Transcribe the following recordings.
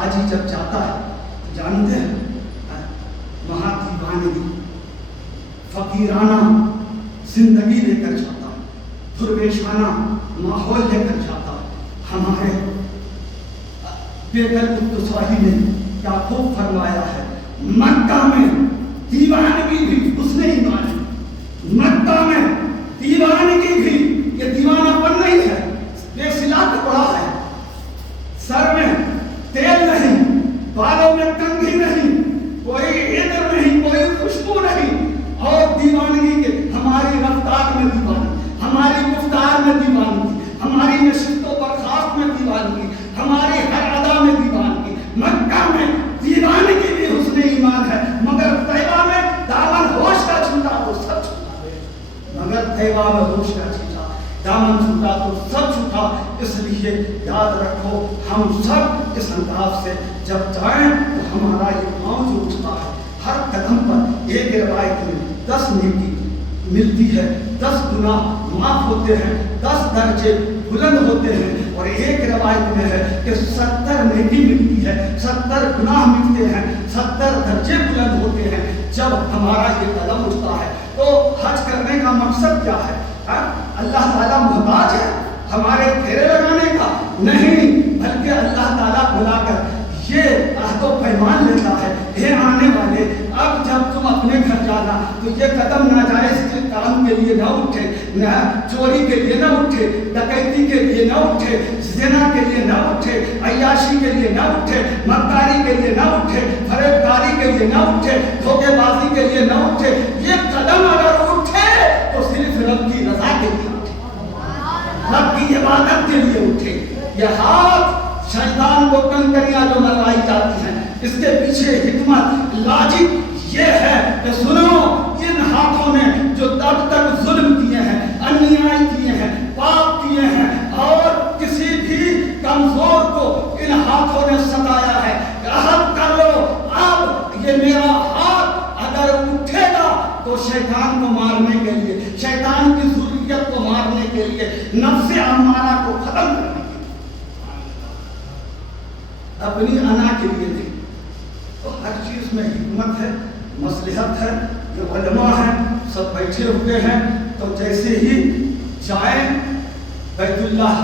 حاجی جب جاتا ہے تو جانتے ہیں وہاں دیوانگی فقیرانہ زندگی لے کر جاتا ہے، درویشانہ ماحول لے کر جاتا ہے۔ ہمارے بیگل الدسواہی نے کیا خوب فرمایا ہے، مکہ میں دیوانگی بھی حسن ایمان ہے، مکہ میں دیوانگی بھی یہ دیوانہ پن نہیں ہے، بے صلہ کپڑا ہے، سر میں تیل نہیں، بالوں میں کنگھی نہیں، کوئی عطر نہیں، کوئی خوشبو نہیں، اور دیوانگی کے ہماری رفتار میں دیوانگی، ہماری گفتار میں دیوانگی، ہماری نشست و برخاست میں دیوانگی، ہماری ہر ادا میں دیوانگی۔ مکہ میں دیوانگی بھی حسن ایمان ہے، مگر طیبہ میں دامن ہوش کا چھوٹا تو سب چھوٹا ہے، مگر طیبہ میں ہوش کا چھوٹا دامن چھوٹا تو سب چھوٹا۔ اس لیے یاد رکھو ہم سب اس انداز سے جب جائیں تو ہمارا یہ پاؤں جو اٹھتا ہے ہر قدم پر ایک روایت میں 10 نیکی ملتی ہے، 10 گناہ معاف ہوتے ہیں، 10 درجے بلند ہوتے ہیں، اور ایک روایت میں ہے کہ 70 نیکی ملتی ہے، 70 گناہ ملتے ہیں، 70 درجے بلند ہوتے ہیں جب ہمارا یہ قدم اٹھتا ہے۔ تو حج کرنے کا مقصد کیا ہے؟ اللہ تعالیٰ محتاج ہے ہمارے پھیرے لگانے کا؟ نہیں، بلکہ اللہ تعالیٰ بلا کر یہ عہد و پیمان لیتا ہے، اے آنے والے اب جب تم اپنے گھر جانا تو یہ قدم ناجائز کے کام کے لیے نہ اٹھے، نہ چوری کے لیے نہ اٹھے، ڈکیتی کے لیے نہ اٹھے، زنا کے لیے نہ اٹھے، عیاشی کے لیے نہ اٹھے، مکاری کے لیے نہ اٹھے، فریب کاری کے لیے نہ اٹھے، دھوکے بازی کے لیے نہ اٹھے۔ یہ قدم اگر اٹھے تو صرف رب کی رضا کے لیے اٹھے، رب کی عبادت کے لیے اٹھے۔ یہ ہاتھ شیطان کو کنکریاں جو مروائی جاتی ہیں، اس کے پیچھے حکمت لاجک یہ ہے کہ سنو، ان ہاتھوں نے جو اب تک ظلم کیے ہیں، انیائی کیے ہیں، پاپ کیے ہیں، اور کسی بھی کمزور کو ان ہاتھوں نے ستایا ہے، عہد کر لو اب یہ میرا ہاتھ اگر اٹھے گا تو شیطان کو مارنے کے لیے، شیطان کی ذریت کو مارنے کے لیے، نفس امارہ کو ختم کرنے کے لیے، اپنی انا کے لیے نہیں۔ تو ہر چیز میں حکمت ہے، مصلحت ہے۔ یہ علماء ہیں سب بیٹھے ہوئے ہیں، تو جیسے ہی جائیں بیت اللہ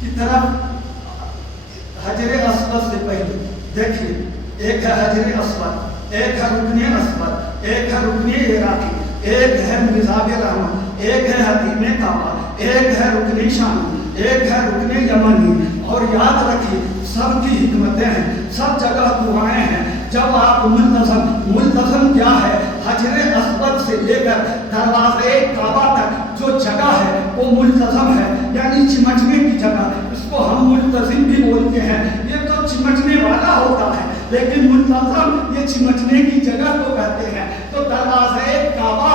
کی طرف حجر اسود سے پہلے دیکھیے، ایک ہے حجر اسود، ایک ہے رکن اسود، ایک ہے رکن عراقی، ایک ہے مزاب رحمت، ایک ہے حتیم کعبہ، ایک ہے رکن شامی، ایک ہے رکن یمنی۔ اور یاد رکھیے سب کی حکمتیں ہیں، سب جگہ دعائیں ہیں۔ جب آپ ملتزم کیا ہے؟ حجر اسود سے لے کر دروازے کعبہ تک جو جگہ ہے وہ ملتزم ہے، یعنی چمٹنے کی جگہ، اس کو ہم ملتزم بھی بولتے ہیں۔ یہ تو چمٹنے والا ہوتا ہے، لیکن ملتزم یہ چمٹنے کی جگہ کو کہتے ہیں۔ تو دروازے کعبہ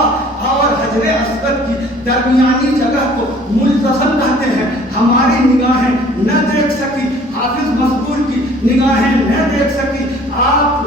اور حجر اسود کی درمیانی جگہ کو ملتزم کہتے ہیں۔ ہماری نگاہیں نہ دیکھ سکی، حافظ مذکور کی نگاہیں نہ دیکھ سکی، آپ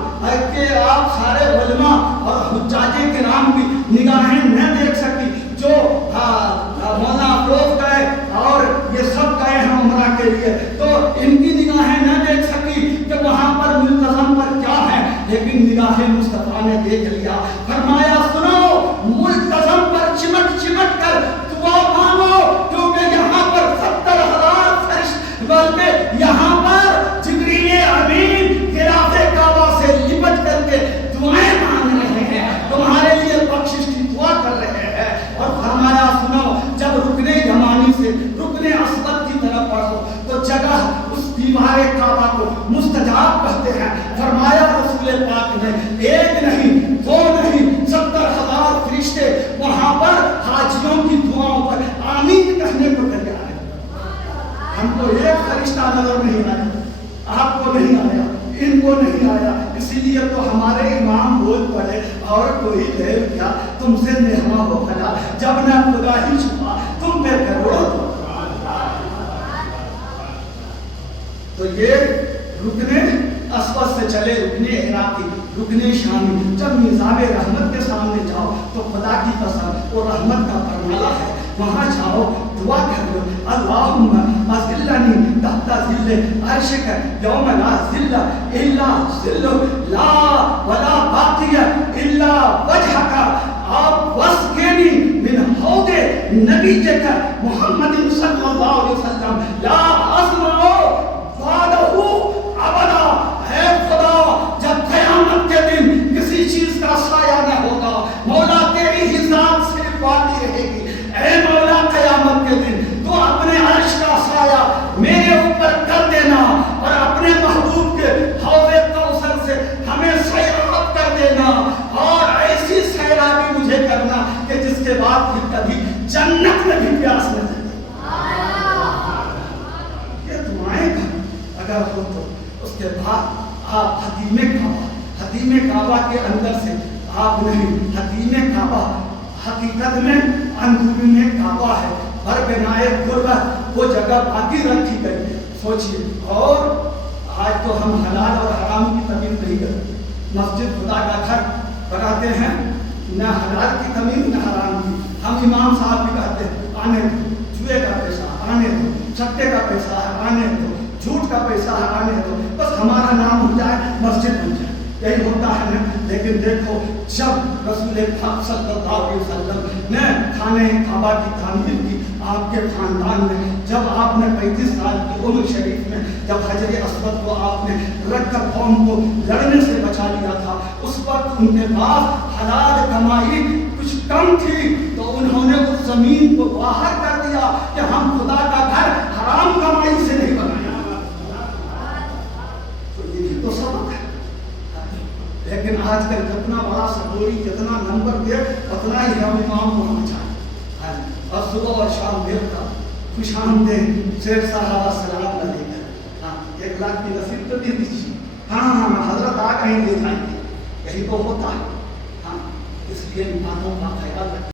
سارے علماء اور حجاج کرام کی نگاہیں نہ دیکھ سکی، جو مولانا افروز گئے اور یہ سب گئے ہیں عمرہ کے لیے، تو ان کی نگاہیں نہ دیکھ سکی کہ وہاں پر ملتزم پر کیا ہے، لیکن نگاہ مصطفیٰ نے دیکھ لیا۔ فرمایا سنو، ملتزم پر چمٹ چمٹ کر دعا مانگو، کیونکہ یہاں پر 70,000 فرشتے، بلکہ یہاں پر جبریل امین غلاف کعبہ سے لپٹ کر کے دعائیں مانگ رہے ہیں، تمہارے لیے بخشش کی دعا کر رہے ہیں۔ اور فرمایا سنو، جب رکن یمانی سے رکن اسود کی طرف بڑھو تو جگہ اس دیوار کعبہ کو مستجاب کہتے ہیں۔ فرمایا رسول پاک نے ایک نہیں، دو نہیں، 70,000 فرشتے وہاں پر حاجیوں کی دعاؤں پر آمین کہنے کو تیار ہیں۔ ہم کو ایک فرشتہ نظر نہیں آیا، آپ کو نہیں آیا، ان کو نہیں آیا، اسی لیے تو ہمارے امام بول پڑے، اور کوئی غیر کیا تم سے نہوا ہو بھلا، جب نہ خدا ہی چھپا تم پہ کروڑوں۔ تو یہ رکن اسود سے چلے رکن عراقی، رکن شامی، جب مزاب رحمت کے سامنے جاؤ تو خدا کی قسم وہ رحمت کا پرنالہ ہے، وہاں جاؤ دعا کر لو، اللہم اذلنی تحت ظل عرشک یوم لا ظل الا ظلک لا ولا باقی الا وجہک، آپ واسقینی من حوض نبیک محمد صلی اللہ علیہ وسلم لا اسمع بعدہ ابدا۔ اے خدا، جب قیامت کے دن کسی چیز کا سایہ نہ ہوگا، مولا تیری ہی ذات صرف باقی رہے گی۔ اے مولا، قیامت کے دن تو اپنے عرش کا سایہ میرے اوپر کر دینا اور اپنے محبوب کے حوض کوثر سے ہمیں سیراب کر دینا، اور ایسی سیرابی مجھے کرنا کہ جس کے بعد پھر کبھی جنت میں بھی پیاس نہ لگے۔ یہ دعائیں اگر ہو تو اس کے بعد آپ حتیم کعبہ کے اندر سے آپ نہیں، حتیم کعبہ حقیقت میں اندرون کعبہ ہے، پر بنائے غربت وہ جگہ باقی رکھی گئی۔ سوچئے، اور آج تو ہم حلال اور حرام کی تمیز نہیں کرتے، مسجد خدا کا گھر بناتے ہیں، نہ حلال کی تمیز نہ حرام کی۔ ہم امام صاحب بھی کہتے ہیں آنے دو، جوئے کا پیسہ آنے دو، چٹے کا پیسہ ہے آنے دو، جھوٹ کا پیسہ ہے آنے دو، بس ہمارا نام ہو جائے، مسجد بن جائے، یہی ہوتا ہے نا۔ لیکن دیکھو، جب رسول پاک صلی اللہ علیہ وسلم نے خانہ کعبہ کی تعمیر کی، آپ کے خاندان میں، جب آپ نے 35 سال کی عمر شریف میں جب حجر اسود کو آپ نے رکھ کر قوم کو لڑنے سے بچا لیا تھا، اس وقت ان کے پاس حلال کمائی کچھ کم تھی، تو انہوں نے اس زمین کو باہر کر دیا کہ ہم خدا کا گھر حرام کمائی سے نہیں بنایا۔ تو یہ تو سبق ہے۔ لیکن آج کل جتنا بڑا سکوری، جتنا نمبر دے، اتنا ہی ہم امام کو ہونا چاہیے، اور صبح اور شام دیکھتا خوش آمدید شیر صاحب السلام علیکم، 1 لاکھ کی رسید تو دے دیجیے، ہاں حضرت آ کہیں لے جائیں گے، یہی تو ہوتا ہے۔ ہاں، اس لیے ان باتوں کا خیال رکھیں۔